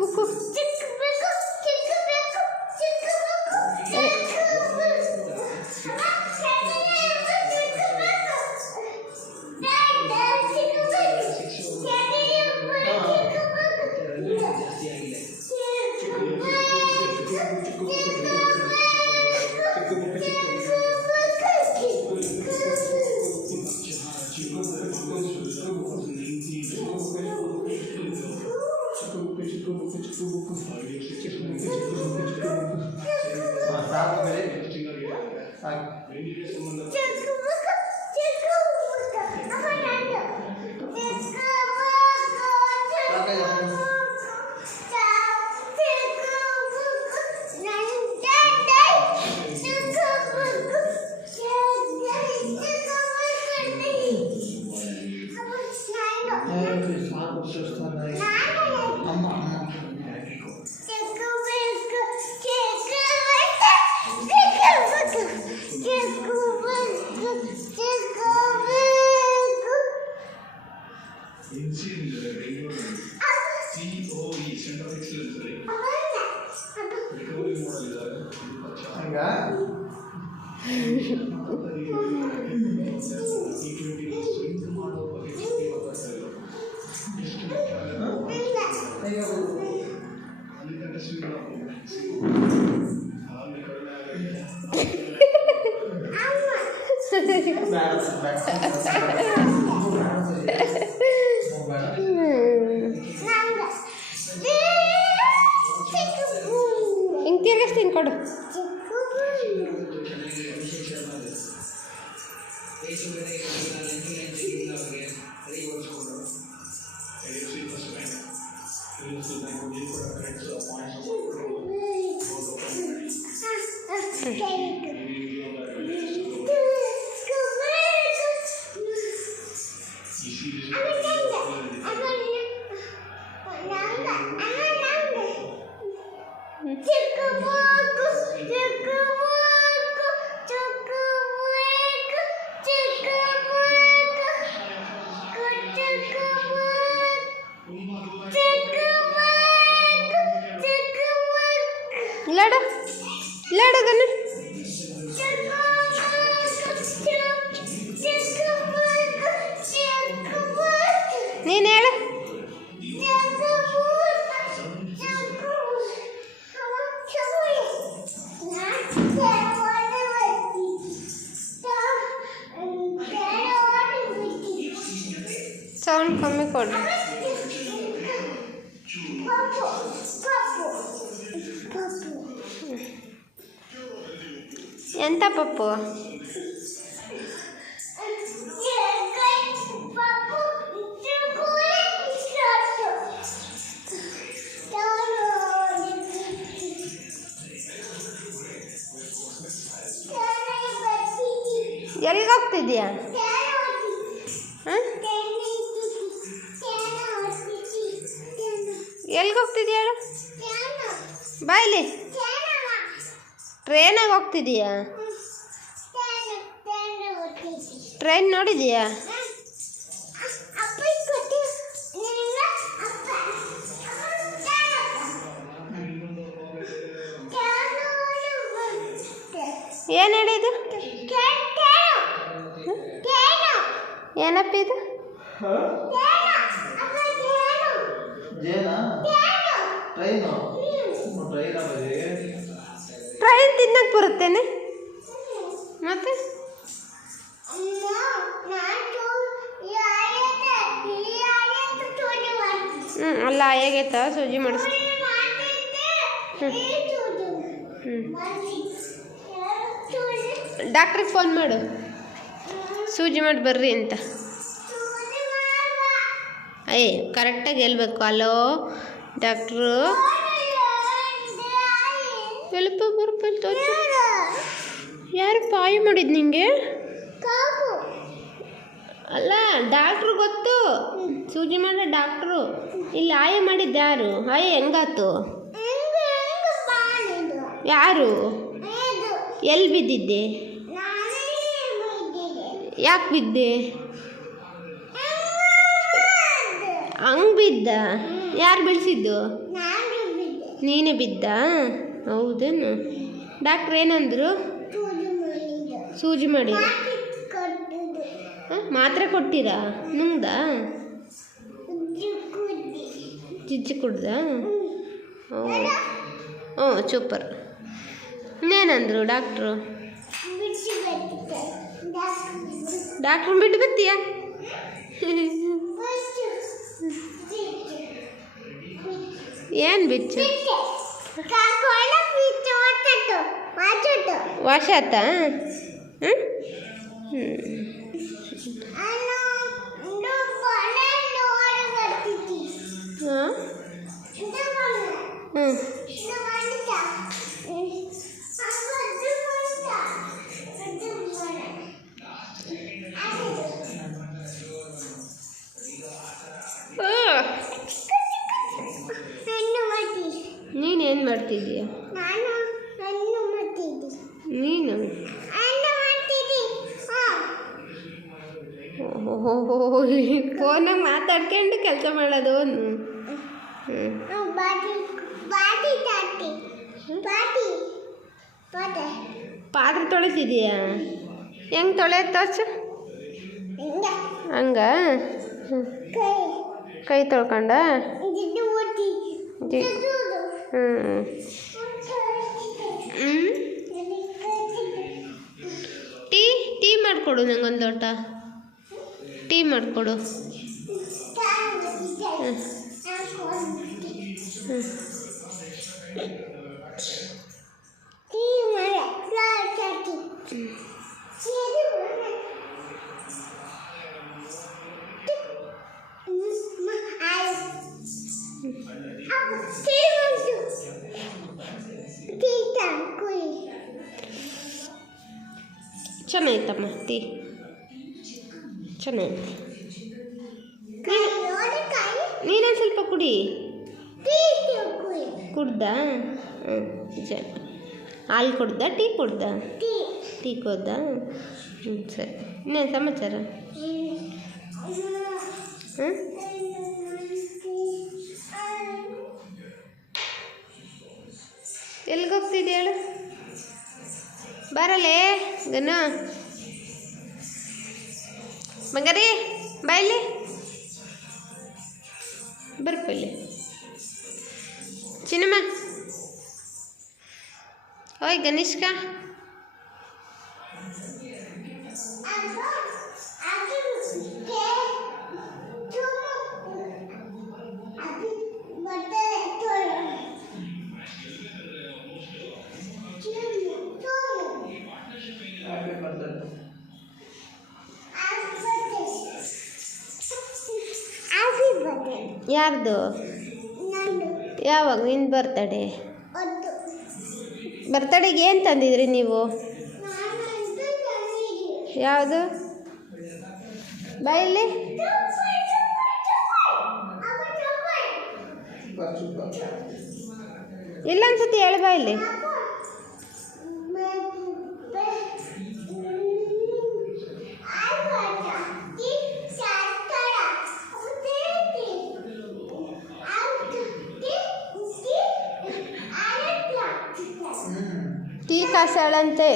Book ಹಿಂಗೆ ತಿರ್ಗಿಸ್ತೀನಿ ಕೊಡು. ಇಲ್ಲಾಡು ಇಲ್ಲಾಡು ಗನ್ನ ನೀನು ಹೇಳು. ಸೌಂಡ್ ಕಮ್ಮಿ ಕೊಡು. ಎಂತ ಪಪ್ಪು? ಎಲ್ಲಿಗೆ ಹೋಗ್ತಿದ್ಯಾ? ಎಲ್ಲಿಗೆ ಹೋಗ್ತಿದ್ಯಾ ಹೇಳು? ಬಾಯ್ಲಿ. ಟ್ರೈನಾಗ ಹೋಗ್ತಿದೀಯಾ? ಟ್ರೈನ್ ನೋಡಿದೀಯಾ? ಏನು ಹೇಳಿದು? ಏನಪ್ಪ ಇದು? ಟ್ರೈನ್ ತಿನ್ನಕ್ಕೆ ಬರುತ್ತೇನೆ ಮತ್ತೆ? ಅಲ್ಲ ಹೇಗೈತಾ ಸೂಜಿ ಮಾಡಿಸ್ತೀನಿ. ಡಾಕ್ಟ್ರಿಗೆ ಫೋನ್ ಮಾಡು, ಸೂಜಿ ಮಾಡಿ ಬರ್ರಿ ಅಂತ. ಕರೆಕ್ಟಾಗಿ ಹೇಳ್ಬೇಕು. ಹಲೋ ಡಾಕ್ಟ್ರು, ಸ್ವಲ್ಪ ಬರ್ಪಲ್ ತೋಚು. ಯಾರು ಪಾಯಿ ಮಾಡಿದ್ದು ನಿಂಗೆ? ಅಲ್ಲ ಡಾಕ್ಟ್ರು ಗೊತ್ತು, ಸೂಜಿ ಮಾಡೋ ಡಾಕ್ಟ್ರು. ಇಲ್ಲಿ ಆಯ ಮಾಡಿದ್ದು ಯಾರು? ಆಯ ಹೆಂಗಾತು? ಯಾರು? ಎಲ್ಲಿ ಬಿದ್ದಿದ್ದೆ? ಯಾಕೆ ಬಿದ್ದೆ? ಹಂಗೆ ಬಿದ್ದ? ಯಾರು ಬೀಳ್ಸಿದ್ದು? ನೀನೇ ಬಿದ್ದ? ಹೌದೇನು? ಡಾಕ್ಟ್ರ್ ಏನಂದರು? ಸೂಜಿ ಮಾಡಿರ? ಮಾತ್ರೆ ಕೊಟ್ಟಿರಾ? ನುಂಗ್ದ? ಜಿಜ್ಜಿ ಕುಡ್ದ? ಹ್ಞೂ ಸೂಪರ್. ಇನ್ನೇನಂದರು ಡಾಕ್ಟ್ರು? ಡಾಕ್ಟ್ರನ್ನ ಬಿಟ್ಟು ಬರ್ತೀಯ? ಏನು ಬಿಚ್ಚು? ವಾಶ ಆತಾ? ಹ್ಞೂ ಹಾಂ ಹ್ಞೂ ನೀನೇನು ಮಾಡ್ತಿದ್ದೀಯ? ನೀನು ಫೋನಾಗ ಮಾತಾಡ್ಕೊಂಡು ಕೆಲಸ ಮಾಡೋದು. ಪಾತ್ರೆ ತೊಳಿತಿದೀಯಾ? ಹೆಂಗೆ ತೊಳೆಯೋದು ತೋರ್ಸು. ಹಂಗ ಕೈ ತೊಳ್ಕೊಂಡ? ಟೀ ಮಾಡಿಕೊಡು, ನಂಗೊಂದು ಲೋಟ ಟೀ ಮಾಡಿಕೊಡು. ಚೆನ್ನಾಯ್ತಮ್ಮ ಟೀ, ಚೆನ್ನಾಯ್ತು. ನೀನೊಂದು ಸ್ವಲ್ಪ ಕುಡಿ. ಕುಡ್ದ? ಹ್ಞೂ ಹಾಲು ಕುಡ್ದ? ಟೀ ಕುಡ್ದ? ಟೀ ಕುಡ್ದ? ಹ್ಞೂ ಸರಿ. ಇನ್ನೇನು ಸಮಾಚಾರ? ಹ್ಞೂ ಎಲ್ಲಿಗೆ ಹೋಗ್ತಿದ್ದೆ ಹೇಳು? ಬರಲೇ ಗನ ಬಂಗಾರಿ ಬಾಯಲ್ಲಿ ಬರ್ಪಲ್ಲಿ ಚಿನ್ನಮ್ಮ. ಓಯ್ ಗನಿಷ್ಕ, ಯಾರ್ದು? ಯಾವಾಗ ನಿನ್ನ ಬರ್ತಡೇ? ಬರ್ತಡೇಗೆ ಏನು ತಂದಿದ್ರಿ ನೀವು? ಯಾವುದು? ಬಾಯಲ್ಲಿ ಇಲ್ಲ ಅನ್ಸುತ್ತೆ, ಹೇಳು ಬಾಯಲ್ಲಿ. ಟೀ ಕಾಸಾಳಂತೆ.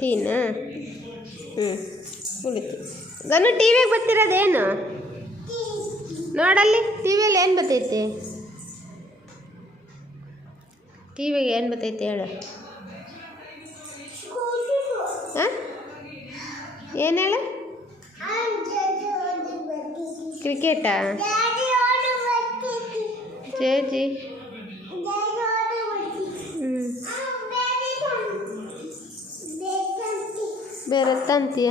ಟೀನಾ? ಹ್ಞೂ ಕುಡಿತು. ಗನು ಟಿ ವಿಗೆ ಬರ್ತಿರೋದೇನು ನೋಡಲ್ಲಿ? ಟಿ ವಿಯಲ್ಲಿ ಏನು ಬರ್ತೈತೆ? ಟಿ ವಿಗೆ ಏನು ಬರ್ತೈತೆ ಹೇಳು? ಹಾಂ ಏನು ಹೇಳು? ಕ್ರಿಕೆಟಾ? ಜೇಜಿ ಬೇರೆ ತಂತೀಯ?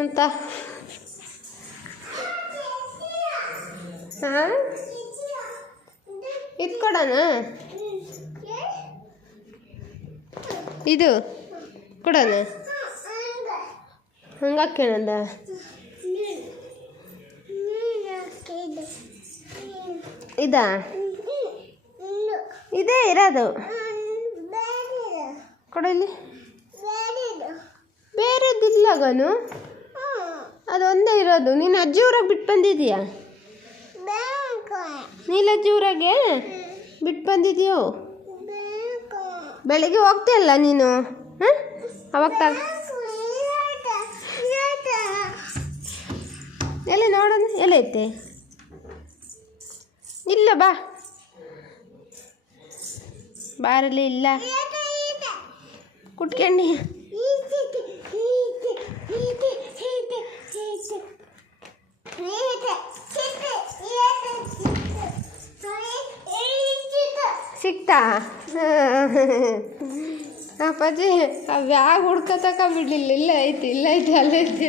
ಅಂತ ಹಾಂ ಇಟ್ಕೊಡೋಣ? ಇದು ಕೊಡೋಣ ಹಂಗೆ ಹಾಕ್ಯಣಂದ ಇದಾ ಇದೇ ಇರೋದು ಕೊಡಲಿ ಬೇರೆದಿಲ್ಲ ಗನು ಅದೊಂದೇ ಇರೋದು ನೀನು ಅಜ್ಜಿ ಊರಾಗ ಬಿಟ್ಟು ಬಂದಿದೀಯಾ ನೀಲಜ್ಜಿ ಊರಾಗೆ ಬಿಟ್ಟು ಬಂದಿದೆಯೋ ಬೆಳಿಗ್ಗೆ ಹೋಗ್ತೀಯಲ್ಲ ನೀನು ಹಾಂ ಅವಾಗ ಎಲ್ಲಿ ನೋಡೋಣ ಎಲ್ಲೈತೆ ಇಲ್ಲ ಬಾ ಬಾರಲ್ಲಿ ಇಲ್ಲ ಕುಟ್ಕಂಡಿ ಸಿಕ್ತಾ ಅಪ್ಪಾಜಿ ಆ ಬ್ಯಾಗ್ ಹುಡ್ಕೊತಕ ಬಿಡ್ಲಿಲ್ಲ ಇಲ್ಲ ಐತಿ ಅಲ್ಲೈತಿ